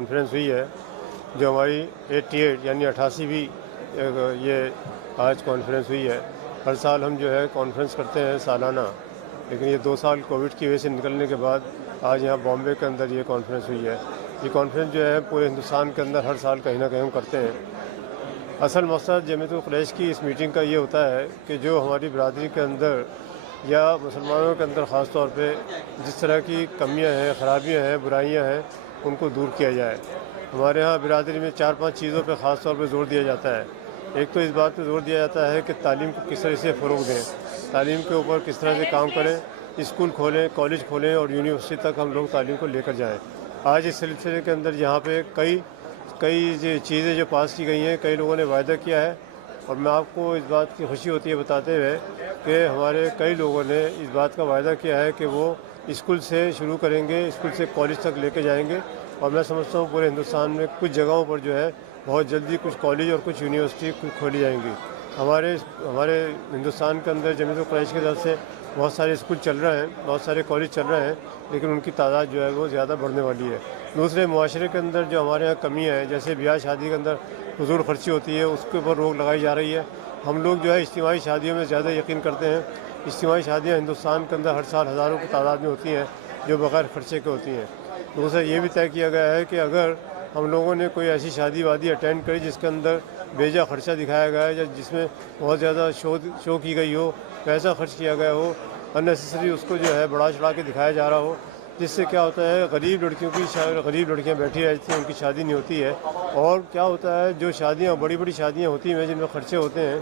Conference हुई है जो हमारी 88 यानी 88वीं ये आज कॉन्फ्रेंस हुई है। हर साल हम जो है कॉन्फ्रेंस करते हैं सालाना, लेकिन ये 2 साल कोविड की वजह से निकलने के बाद आज यहाँ बॉम्बे के अंदर ये कॉन्फ्रेंस हुई है। ये कॉन्फ्रेंस जो है पूरे हिंदुस्तान के अंदर हर साल कहीं ना कहीं हम करते हैं। असल मकसद जमीयतुल कुरैश की इस मीटिंग का ये होता है कि जो हमारी बरादरी के अंदर या मुसलमानों के अंदर ख़ास तौर पे जिस तरह की कमियां हैं, ख़राबियां हैं, बुराइयां हैं, उनको दूर किया जाए। हमारे यहाँ बिरादरी में 4-5 चीज़ों पे ख़ास तौर पे जोर दिया जाता है। एक तो इस बात पे जोर दिया जाता है कि तालीम को किस तरह से फ़रोग़ दें, तालीम के ऊपर किस तरह से काम करें, स्कूल खोलें, कॉलेज खोलें और यूनिवर्सिटी तक हम लोग तालीम को लेकर जाएँ। आज इस सिलसिले के अंदर यहाँ पे कई चीज़ें जो पास की गई हैं, कई लोगों ने वायदा किया है और मैं आपको इस बात की खुशी होती है बताते हुए कि हमारे कई लोगों ने इस बात का वायदा किया है कि वो स्कूल से शुरू करेंगे, स्कूल से कॉलेज तक लेके जाएंगे। और मैं समझता हूँ पूरे हिंदुस्तान में कुछ जगहों पर जो है बहुत जल्दी कुछ कॉलेज और कुछ यूनिवर्सिटी खोली जाएंगी। हमारे हिंदुस्तान के अंदर जमीयतुल कुरैश की तरफ से बहुत सारे स्कूल चल रहे हैं, बहुत सारे कॉलेज चल रहे हैं, लेकिन उनकी तादाद जो है वो ज़्यादा बढ़ने वाली है। दूसरे मुआशरे के अंदर जो हमारे यहाँ कमी है, जैसे ब्याह शादी के अंदर फजूल खर्ची होती है, उसके ऊपर रोक लगाई जा रही है। हम लोग जो है इज्तिमाई शादियों में ज़्यादा यकीन करते हैं। इज्तिमाई शादियाँ हिंदुस्तान के अंदर हर साल हज़ारों की तादाद में होती हैं जो बग़ैर ख़र्चे के होती हैं। दूसरा ये भी तय किया गया है कि अगर हम लोगों ने कोई ऐसी शादी वादी अटेंड करी जिसके अंदर बेजा ख़र्चा दिखाया गया है या जिसमें बहुत ज़्यादा शो की गई हो, पैसा खर्च किया गया हो, अननेसेसरी उसको जो है बढ़ा चढ़ा के दिखाया जा रहा हो, जिससे क्या होता है गरीब लड़कियां बैठी रहती हैं, उनकी शादी नहीं होती है। और क्या होता है जो शादियां बड़ी शादियां होती हैं जिनमें खर्चे होते हैं,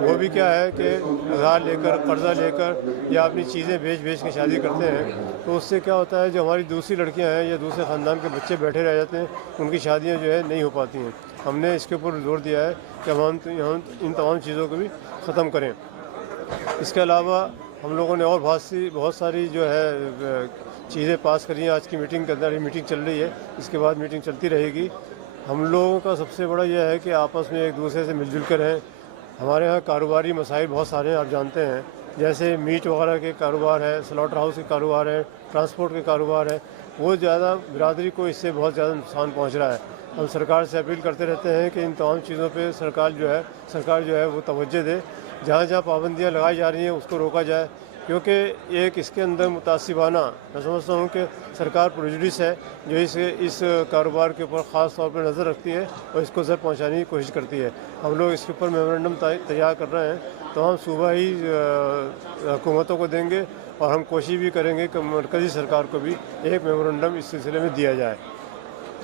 वो भी क्या है कि उधार लेकर, कर्जा लेकर या अपनी चीज़ें बेच के शादी करते हैं। तो उससे क्या होता है जो हमारी दूसरी लड़कियां हैं या दूसरे ख़ानदान के बच्चे बैठे रह जाते हैं, उनकी शादियाँ जो है नहीं हो पाती हैं। हमने इसके ऊपर जोर दिया है कि हम इन तमाम चीज़ों को भी ख़त्म करें। इसके अलावा हम लोगों ने और बहुत सारी जो है चीज़ें पास करी हैं। आज की मीटिंग के अंदर ये मीटिंग चल रही है, इसके बाद मीटिंग चलती रहेगी। हम लोगों का सबसे बड़ा यह है कि आपस में एक दूसरे से मिलजुल कर रहें। हमारे यहाँ कारोबारी मसाइल बहुत सारे हैं, आप जानते हैं, जैसे मीट वगैरह के कारोबार है, स्लॉटर हाउस के कारोबार है, ट्रांसपोर्ट के कारोबार है, वो ज़्यादा बिरादरी को इससे बहुत ज़्यादा नुकसान पहुँच रहा है। हम सरकार से अपील करते रहते हैं कि इन तमाम चीज़ों पर सरकार जो है वो तवज्जो दे। जहाँ पाबंदियाँ लगाई जा रही हैं उसको रोका जाए, क्योंकि एक इसके अंदर मुतासिबाना मैं समझता हूँ कि सरकार प्रेजुडिस है जो इस कारोबार के ऊपर ख़ास तौर पर नज़र रखती है और इसको ज़र पहुँचाने की कोशिश करती है। हम लोग इसके ऊपर मेमोरेंडम तैयार कर रहे हैं, तो हम सूबा ही हुकूमतों को देंगे और हम कोशिश भी करेंगे कि मरकज़ी सरकार को भी एक मेमोरेंडम इस सिलसिले में दिया जाए।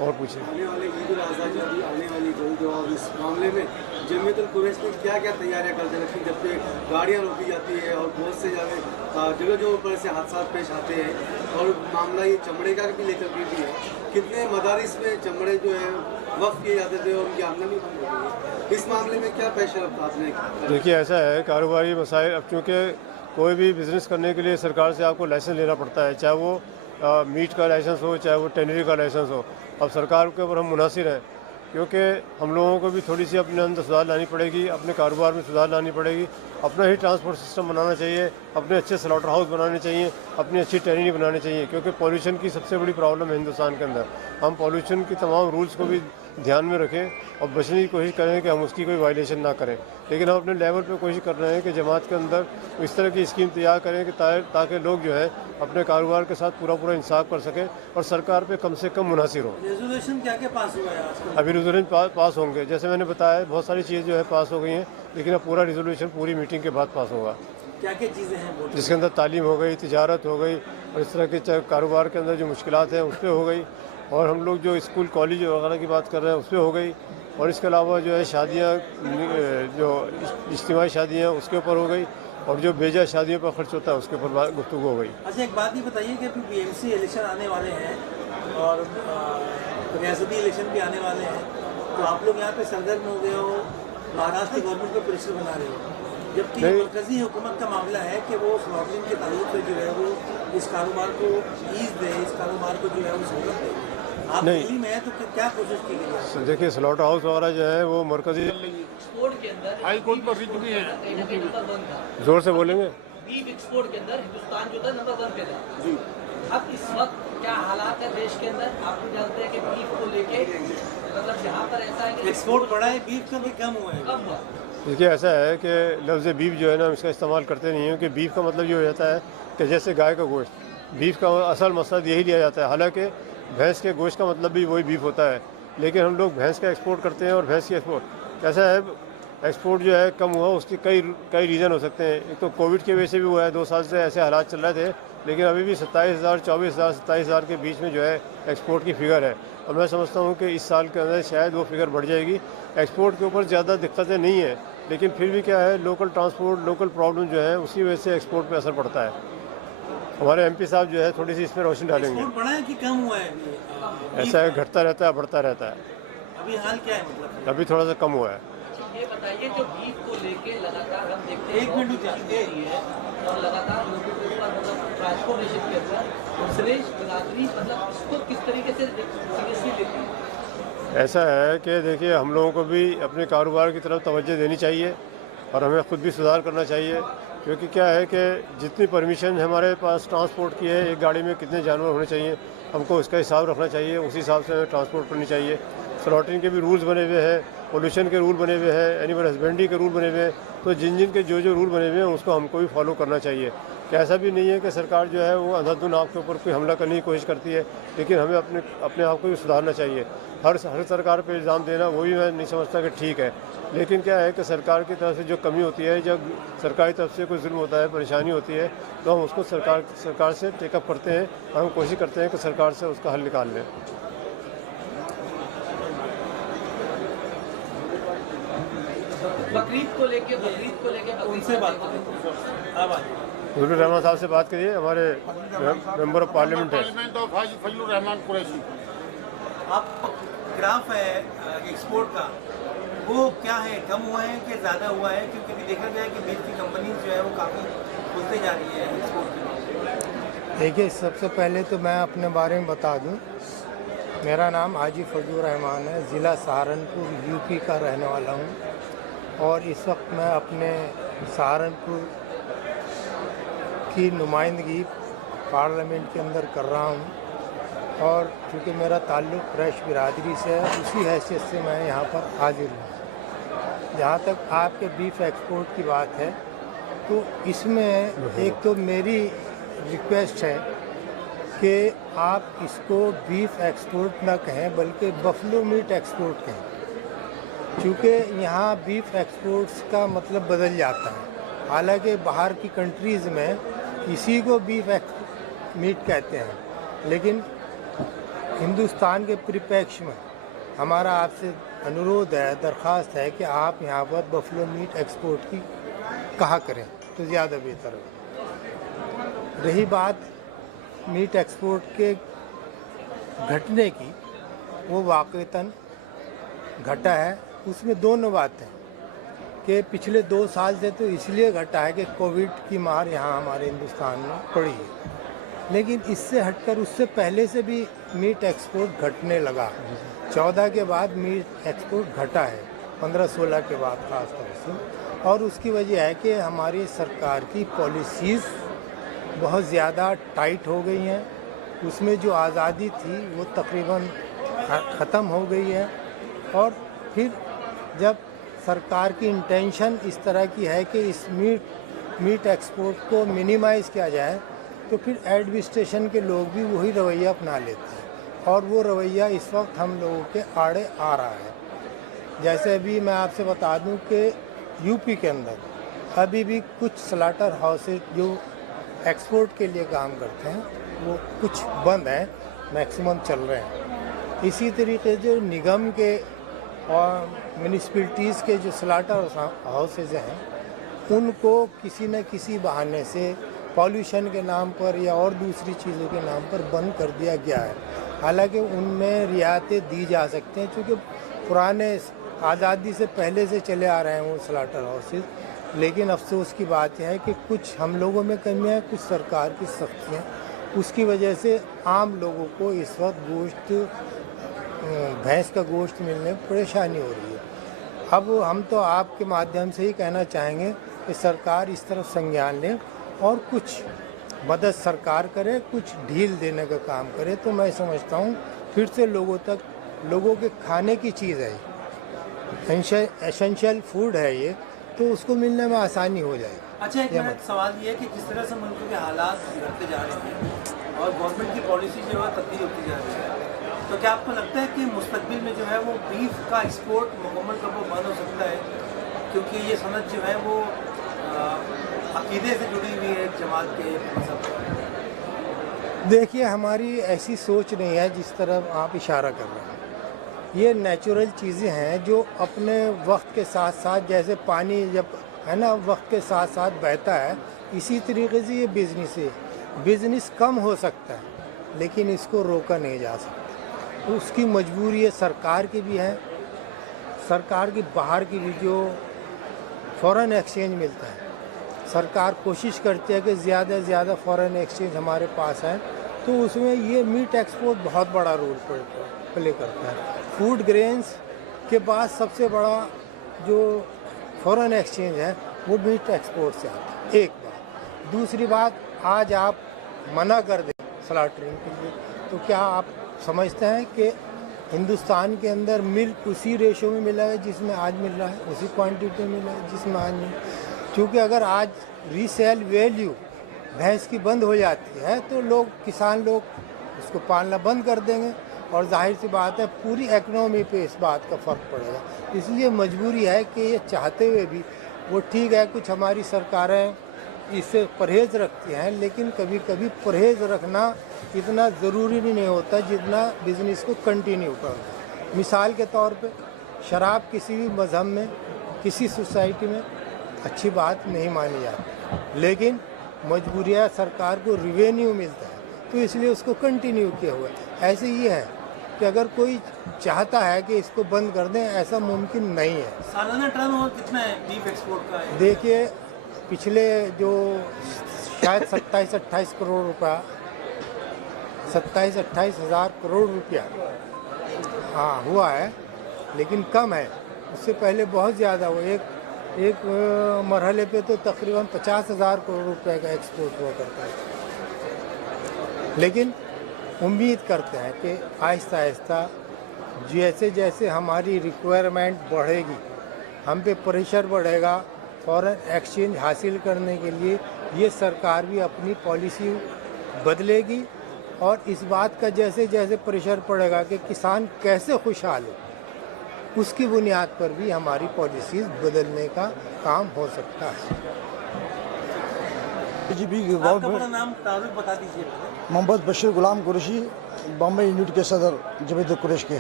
और पूछिए आने वाली जल्द और इस मामले में जमीयतुल कुरैश ने क्या तैयारियां कर रखी, जबकि गाड़ियां रोकी जाती है और बहुत से जगह पर से हादसा पेश आते हैं और मामला ये चमड़े का भी लेकर के भी है। कितने मदारिस में चमड़े जो है वक्फ किए जाते थे और उनकी आमदनी बंद हो गई है। इस मामले में क्या पेश रफ्त आपने? देखिए ऐसा है, कारोबारी मसाइल, अब चूँकि कोई भी बिज़नेस करने के लिए सरकार से आपको लाइसेंस लेना पड़ता है, चाहे वो मीट का लाइसेंस हो, चाहे वो टेनरी का लाइसेंस हो। अब सरकार के ऊपर हम मुनासिर हैं, क्योंकि हम लोगों को भी थोड़ी सी अपने अंदर सुधार लानी पड़ेगी, अपने कारोबार में सुधार लानी पड़ेगी, अपना ही ट्रांसपोर्ट सिस्टम बनाना चाहिए, अपने अच्छे स्लॉटर हाउस बनाने चाहिए, अपनी अच्छी टेनरी बनानी चाहिए, क्योंकि पॉल्यूशन की सबसे बड़ी प्रॉब्लम है हिंदुस्तान के अंदर। हम पॉल्यूशन की तमाम रूल्स को भी ध्यान में रखें और बचने की कोशिश करें कि हम उसकी कोई वायलेशन ना करें। लेकिन हम अपने लेवल पे कोशिश कर रहे हैं कि जमात के अंदर इस तरह की स्कीम तैयार करें कि ताकि लोग जो है अपने कारोबार के साथ पूरा इंसाफ कर सकें और सरकार पे कम से कम मुनासिर हो। रेजोल्यूशन क्या पास हुआ है आजकल? अभी रेजोल्यूशन पास होंगे, जैसे मैंने बताया बहुत सारी चीज़ें जो है पास हो गई हैं, लेकिन अब पूरा रेजोल्यूशन पूरी मीटिंग के बाद पास होगा। क्या चीज़ें हैं जिसके अंदर तालीम हो गई, तिजारत हो गई और इस तरह के कारोबार के अंदर जो मुश्किलात हैं उस पर हो गई, और हम लोग जो स्कूल कॉलेज वगैरह की बात कर रहे हैं उस पर हो गई, और इसके अलावा जो है शादियाँ, जो इज्तिमाई शादियाँ उसके ऊपर हो गई, और जो बेजा शादियों पर खर्च होता है उसके ऊपर गुफ्तगू हो गई। अच्छा, एक बात ये बताइए कि अभी BMC इलेक्शन आने वाले हैं और रियासती इलेक्शन भी आने वाले हैं, तो आप लोग यहाँ पे सरगर्म हो गए हो, महाराष्ट्र गवर्नमेंट को प्रेशर बना रहे हो, जबकि मरकजी हुकूमत का मामला है कि वो स्लॉटरिंग के ताल्लुक से जो है वो इस कारोबार को ईज दे, इस कारोबार को जो है वो सहूलत दे। आप दिल्ली में है तो क्या कोशिश की गई है? देखिए स्लॉटर हाउस वगैरह जो है वो मरकजी एक्सपोर्ट के अंदर हाई कोर्ट पर रिट हुई है, जोर से बोलेंगे। बीफ एक्सपोर्ट के अंदर हिंदुस्तान जो था नंबर 1 पे था। अब इस वक्त क्या हालात है देश के अंदर? आप भी जानते हैं कि बीफ को लेके मतलब यहाँ पर ऐसा है कि एक्सपोर्ट बढ़ा है बीफ का कि कम हुआ है? कम हुआ। देखिए ऐसा है कि लफ्ज़ बीफ जो है ना, हम इसका इस्तेमाल करते नहीं हैं, क्योंकि बीफ का मतलब ये हो जाता है कि जैसे गाय का गोश्त, बीफ का असल मकसद यही लिया जाता है। हालांकि भैंस के गोश्त का मतलब भी वही बीफ होता है, लेकिन हम लोग भैंस का एक्सपोर्ट करते हैं और भैंस की एक्सपोर्ट ऐसा है, एक्सपोर्ट जो है कम हुआ, उसके कई कई रीज़न हो सकते हैं। एक तो कोविड की वजह से भी हुआ है, 2 साल से ऐसे हालात चल रहे थे, लेकिन अभी भी 27,000, 24,000, 27,000 के बीच में जो है एक्सपोर्ट की फ़िगर है। और मैं समझता हूँ कि इस साल के अंदर शायद वो फिगर बढ़ जाएगी। एक्सपोर्ट के ऊपर ज़्यादा दिक्कतें नहीं हैं, लेकिन फिर भी क्या है, लोकल ट्रांसपोर्ट, लोकल प्रॉब्लम जो है उसी वजह से एक्सपोर्ट पे असर पड़ता है। हमारे एमपी साहब जो है थोड़ी सी इस पर रोशनी डालेंगे। एक्सपोर्ट बढ़ा है कि कम हुआ है अभी? ऐसा है, घटता रहता है, बढ़ता रहता है। अभी हाल क्या है मतलब? अभी थोड़ा सा कम हुआ है। ये बताइए, जो बीफ को लेके लगातार हम देखते हैं एक मिनट रुक जाइए। है और लगातार लोगों के ऊपर मतलब ट्रांसपोर्टेशन के अंदर मुस्लिम बिरादरी मतलब इसको किस तरीके से सीरियसली लेती है? ऐसा है कि देखिए, हम लोगों को भी अपने कारोबार की तरफ तवज्जो देनी चाहिए और हमें ख़ुद भी सुधार करना चाहिए, क्योंकि क्या है कि जितनी परमिशन हमारे पास ट्रांसपोर्ट की है, एक गाड़ी में कितने जानवर होने चाहिए, हमको उसका हिसाब रखना चाहिए, उसी हिसाब से हमें ट्रांसपोर्ट करनी चाहिए। स्लॉटरिंग के भी रूल्स बने हुए हैं, पोल्यूशन के रूल बने हुए हैं, एनिमल हस्बेंड्री के रूल बने हुए हैं, तो जिन जिन के जो जो रूल बने हुए हैं उसको हमको भी फॉलो करना चाहिए। कि ऐसा भी नहीं है कि सरकार जो है वो अंधाधुन आपके ऊपर कोई हमला करने की कोशिश करती है, लेकिन हमें अपने आप को भी सुधारना चाहिए। हर सरकार पे इल्ज़ाम देना वो भी मैं नहीं समझता कि ठीक है, लेकिन क्या है कि सरकार की तरफ से जो कमी होती है, जब सरकार की तरफ से कोई जुल्म होता है, परेशानी होती है, तो हम उसको सरकार से टेकअप करते हैं, हम कोशिश करते हैं कि सरकार से उसका हल निकाल लें। बकरीद को लेके उनसे बात करें। अब आइए। फजलुर रहमान साहब से बात करिए, हमारे मेंबर ऑफ पार्लियामेंट है। Parliament of Fazlur Rahman Qureshi. आप ग्राफ है एक्सपोर्ट का, वो क्या है, कम हुआ है कि ज़्यादा हुआ है? क्योंकि देखा गया है कि बीफ की कंपनी जो है वो काफ़ी खुलते जा रही है एक्सपोर्ट की। देखिए, सबसे पहले तो मैं अपने बारे में बता दूं, मेरा नाम हाजी फजलुर रहमान है, ज़िला सहारनपुर यूपी का रहने वाला हूं, और इस वक्त मैं अपने सहारनपुर की नुमाइंदगी पार्लियामेंट के अंदर कर रहा हूं, और चूँकि मेरा ताल्लुक़ कुरैश बिरादरी से है, उसी हैसियत से मैं यहाँ पर हाजिर हूँ। जहाँ तक आपके बीफ एक्सपोर्ट की बात है, तो इसमें एक तो मेरी रिक्वेस्ट है कि आप इसको बीफ एक्सपोर्ट ना कहें, बल्कि बफलो मीट एक्सपोर्ट कहें, क्योंकि यहाँ बीफ एक्सपोर्ट्स का मतलब बदल जाता है। हालांकि बाहर की कंट्रीज़ में इसी को बीफ मीट कहते हैं, लेकिन हिंदुस्तान के परिप्रेक्ष्य में हमारा आपसे अनुरोध है, दरख्वास्त है कि आप यहाँ पर बफलो मीट एक्सपोर्ट की कहा करें तो ज़्यादा बेहतर हो। रही बात मीट एक्सपोर्ट के घटने की, वो वाक़ईतन घटा है। उसमें दोनों बातें कि पिछले 2 साल से तो इसलिए घटा है कि कोविड की मार यहाँ हमारे हिंदुस्तान में पड़ी है, लेकिन इससे हटकर उससे पहले से भी मीट एक्सपोर्ट घटने लगा। 14 के बाद मीट एक्सपोर्ट घटा है, 15-16 के बाद खास तौर से, और उसकी वजह है कि हमारी सरकार की पॉलिसीज़ बहुत ज़्यादा टाइट हो गई हैं। उसमें जो आज़ादी थी वो तकरीबन ख़त्म हो गई है, और फिर जब सरकार की इंटेंशन इस तरह की है कि इस मीट एक्सपोर्ट को मिनिमाइज़ किया जाए, तो फिर एडमिनिस्ट्रेशन के लोग भी वही रवैया अपना लेते हैं, और वो रवैया इस वक्त हम लोगों के आड़े आ रहा है। जैसे अभी मैं आपसे बता दूं कि यूपी के अंदर अभी भी कुछ स्लाटर हाउसेज जो एक्सपोर्ट के लिए काम करते हैं वो कुछ बंद हैं, मैक्सिमम चल रहे हैं। इसी तरीके जो निगम के और म्यूनिसिपैलिटीज़ के जो स्लाटर हाउसेज हैं, उनको किसी न किसी बहाने से पॉल्यूशन के नाम पर या और दूसरी चीज़ों के नाम पर बंद कर दिया गया है। हालांकि उनमें रियायतें दी जा सकती हैं, क्योंकि पुराने आज़ादी से पहले से चले आ रहे हैं वो स्लाटर हाउसेज, लेकिन अफसोस की बात यह है कि कुछ हम लोगों में कमियाँ हैं, कुछ सरकार की सख्तियाँ, उसकी वजह से आम लोगों को इस वक्त गोश्त, भैंस का गोश्त मिलने में परेशानी हो रही है। अब हम तो आपके माध्यम से ही कहना चाहेंगे कि सरकार इस तरफ संज्ञान लें और कुछ मदद सरकार करे, कुछ ढील देने का काम करे, तो मैं समझता हूँ फिर से लोगों के खाने की चीज़ है, एसेंशियल फूड है ये, तो उसको मिलने में आसानी हो जाएगी। अच्छा, एक मेरा सवाल ये है कि जिस तरह से मुल्क के हालात बिगड़ते जा रहे हैं और गवर्नमेंट की पॉलिसी जो है तब्दील होती जा रही है, तो क्या आपको लगता है कि मुस्तकबिल में जो है वो बीफ का एक्सपोर्ट मुकम्मल तौर पर बंद हो सकता है, क्योंकि ये सनत जो है वो अकीदे से जुड़ी हुई है जमात के मज़हब। देखिए, हमारी ऐसी सोच नहीं है जिस तरह आप इशारा कर रहे हैं। ये नेचुरल चीज़ें हैं जो अपने वक्त के साथ साथ, जैसे पानी जब है ना वक्त के साथ साथ बहता है, इसी तरीके से ये बिज़नेस है। बिज़नेस कम हो सकता है लेकिन इसको रोका नहीं जा सकता, तो उसकी मजबूरी है सरकार की भी है, सरकार की बाहर की भी जो फॉरेन एक्सचेंज मिलता है, सरकार कोशिश करती है कि ज़्यादा से ज़्यादा फॉरेन एक्सचेंज हमारे पास है, तो उसमें ये मीट एक्सपोर्ट बहुत बड़ा रोल प्ले करता है। फूड ग्रेन्स के बाद सबसे बड़ा जो फॉरेन एक्सचेंज है वो मीट एक्सपोर्ट से आता है, एक बात। दूसरी बात, आज आप मना कर दें स्लॉटरिंग के लिए, तो क्या आप समझते हैं कि हिंदुस्तान के अंदर मिल्क उसी रेशो में मिला है जिसमें आज मिल रहा है, उसी क्वांटिटी में मिला है जिसमें आज मिल, क्योंकि अगर आज रीसेल वैल्यू भैंस की बंद हो जाती है तो किसान लोग उसको पालना बंद कर देंगे, और जाहिर सी बात है पूरी इकनॉमी पे इस बात का फ़र्क पड़ेगा। इसलिए मजबूरी है कि ये चाहते हुए भी, वो ठीक है कुछ हमारी सरकारें इससे परहेज़ रखती हैं, लेकिन कभी कभी परहेज़ रखना इतना ज़रूरी नहीं होता जितना बिज़नेस को कंटिन्यू करना। मिसाल के तौर पे शराब किसी भी मज़हब में, किसी सोसाइटी में अच्छी बात नहीं मानी जाती, लेकिन मजबूरियाँ सरकार को रिवेन्यू मिलता है तो इसलिए उसको कंटिन्यू किया हुआ है। ऐसे ही है कि अगर कोई चाहता है कि इसको बंद कर दें, ऐसा मुमकिन नहीं है। सालाना टर्नओवर कितना है बीफ एक्सपोर्ट का है? देखिए, पिछले जो शायद 27-28 करोड़ रुपया, 27-28 हज़ार करोड़ रुपया हाँ हुआ है, लेकिन कम है, उससे पहले बहुत ज़्यादा हुआ। एक मरहले पे तो तकरीबन 50,000 करोड़ रुपए का एक्सपोर्ट हुआ करता है। लेकिन उम्मीद करते हैं कि आहिस्ता आहिस्ता जैसे जैसे हमारी रिक्वायरमेंट बढ़ेगी, हम पे प्रेशर बढ़ेगा फॉरेन एक्सचेंज हासिल करने के लिए, ये सरकार भी अपनी पॉलिसी बदलेगी, और इस बात का जैसे जैसे प्रेशर पड़ेगा कि किसान कैसे खुशहाल हो, उसकी बुनियाद पर भी हमारी पॉलिसीज़ बदलने का काम हो सकता है। आपका पूरा नाम तारुफ बता दीजिए। मोहम्मद बशीर गुलाम कुरैशी, बॉम्बे यूनिट के सदर जमीयत कुरैश के।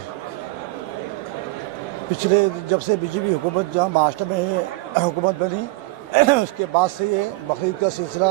पिछले जब से बीजेपी हुकूमत जहाँ महाराष्ट्र में हुकूमत बनी उसके बाद से ये बकरीद का सिलसिला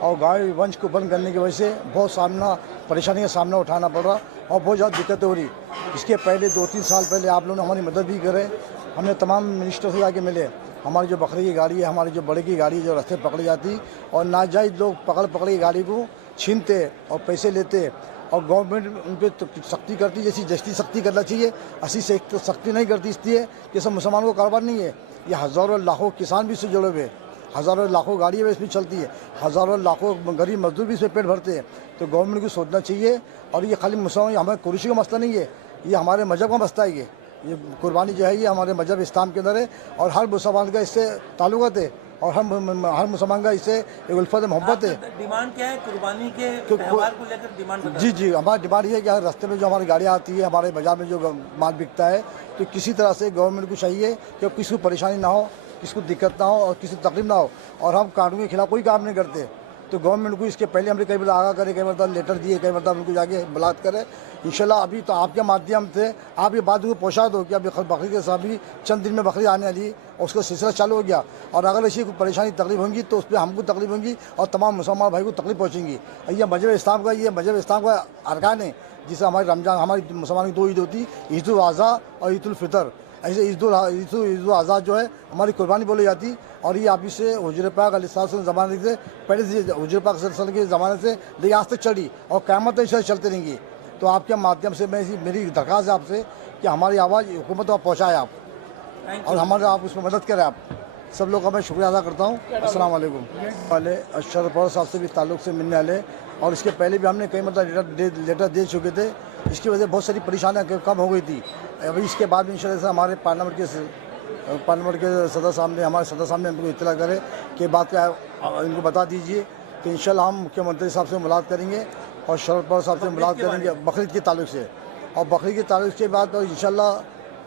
और गाय वंश को बंद करने की वजह से बहुत परेशानी का सामना उठाना पड़ रहा और बहुत ज़्यादा दिक्कतें हो रही। इसके पहले 2-3 साल पहले आप लोगों ने हमारी मदद भी करे, हमने तमाम मिनिस्टर से जाके मिले। हमारी जो बकरी की गाड़ी है, हमारी जो बड़े की गाड़ी जो रास्ते पकड़ी जाती और नाजायज़ लोग पकड़ के गाड़ी को छीनते और पैसे लेते, और गवर्नमेंट उन पर तो सख्ती करती जैसी सख्ती करना चाहिए ऐसी सख्ती नहीं करती, इसलिए कि सब मुसलमानों का कारोबार नहीं है। ये हज़ारों लाखों किसान भी इससे जुड़े हुए, हज़ारों लाखों गाड़ियाँ भी इसमें चलती है, हज़ारों लाखों गरीब मजदूर भी इसमें पेट भरते हैं। तो गवर्नमेंट को सोचना चाहिए, और ये खाली मुसलमान हमारे कुरैशी का मसला नहीं है, ये हमारे मज़हब का मसला है। ये कुर्बानी जो है ये हमारे मज़हब इस्लाम के अंदर है, और हर मुसलमान का इससे ताल्लुक़ है, और हर मुसलमान का इससे एक उल्फत मोहब्बत है। डिमांड क्या है कुर्बानी के त्यौहार को लेकर? डिमांड जी हमारी डिमांड ये है कि हर रास्ते में जो हमारी गाड़ियाँ आती है, हमारे बाज़ार में जो माल बिकता है, तो किसी तरह से गवर्नमेंट को चाहिए कि किसी को परेशानी ना हो, किसी को दिक्कत ना हो और किसी को तकलीफ ना हो, और हम कानून के खिलाफ कोई काम नहीं करते। तो गवर्नमेंट को इसके पहले हमने कई बार आगाह करे, कई बार लेटर दिए, कई बार उनको जाके बुलात करे। इंशाल्लाह अभी तो आपके माध्यम से आप ये बात को पहुँचा दो कि अभी बकरी के साथ भी चंद दिन में बकरी आने वाली और उसका सिलसिला चालू हो गया, और अगर ऐसी कोई परेशानी तकलीफ होंगी तो उस पर हमको तकलीफ होंगी और तमाम मुसलमान भाई को तकलीफ पहुँचेंगी। ये मजहब इस्लाम का अरकान है, जिससे हमारी रमज़ान, हमारी मुसलमान की 2 ईद होती, ईद उल अज़हा और ईद उल फितर। ऐसे ईद उल अज़हा जो है हमारी कुर्बानी बोली जाती, और ये अभी से हुजूर पाक अलैहिस्सलाम के ज़माने से पहले से हुजूर पाक सल्लल्लाहु अलैहि वसल्लम के ज़माने से लेकर आज तक चली और क़यामत तक चलती रहेंगी। तो आपके माध्यम से मेरी दरख्वास्त है आपसे कि हमारी आवाज़ हुकूमत तक पहुँचाएँ आप, और हमारे आप उसमें मदद करें आप। सब लोग का मैं शुक्रिया अदा करता हूँ। अस्सलाम वालेकुम। वाले शरद पवार साहब से भी ताल्लुक़ से मिलने वाले, और इसके पहले भी हमने कई मतलब लेटर दे चुके थे। इसकी वजह से बहुत सारी परेशानियाँ कम हो गई थी। अभी इसके बाद भी इंशाल्लाह से हमारे पार्लियामेंट के सदस्य साहब ने हमारे सदस्य साहब ने हमको इत्तला करे कि बात क्या इनको बता दीजिए कि इंशाल्लाह हम मुख्यमंत्री साहब से मुलाकात करेंगे और शरद पवार साहब से मुलाकात करेंगे बकरीद के ताल्लुक से। और बकरीद के ताल्लुक के बाद तो इंशाल्लाह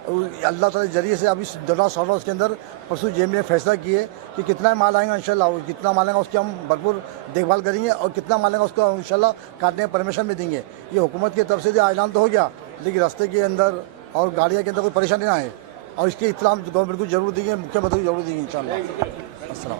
अल्लाह ताला के जरिए से अभी डॉलर सॉर्ट के अंदर परसों जेम ने फैसला किए कि कितना माल आएगा इंशाल्लाह, कितना माल आएगा उसकी हम भरपूर देखभाल करेंगे और कितना माल आएगा उसको इंशाल्लाह काटने का परमिशन भी देंगे। ये हुकूमत की तरफ से जो ऐलान तो हो गया, लेकिन रास्ते के अंदर और गाड़ियों के अंदर कोई परेशानी ना आए, और इसकी इत्तला गवर्नमेंट को जरूर देंगे, मुख्यमंत्री को जरूर देंगे इंशाल्लाह। अस्सलाम।